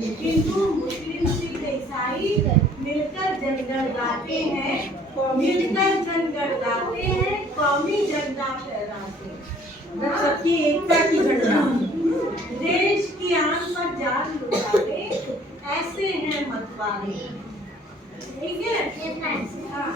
हिंदू मुस्लिम सिख ईसाई मिलकर जनगण गाते हैं, मिलकर जनगण गाते हैं, कौमी झंडा फहराते हैं। सबकी एकता की झंडा, देश की आन पर जान लुटाते, ऐसे हैं मतवाले। ठीक है? हाँ।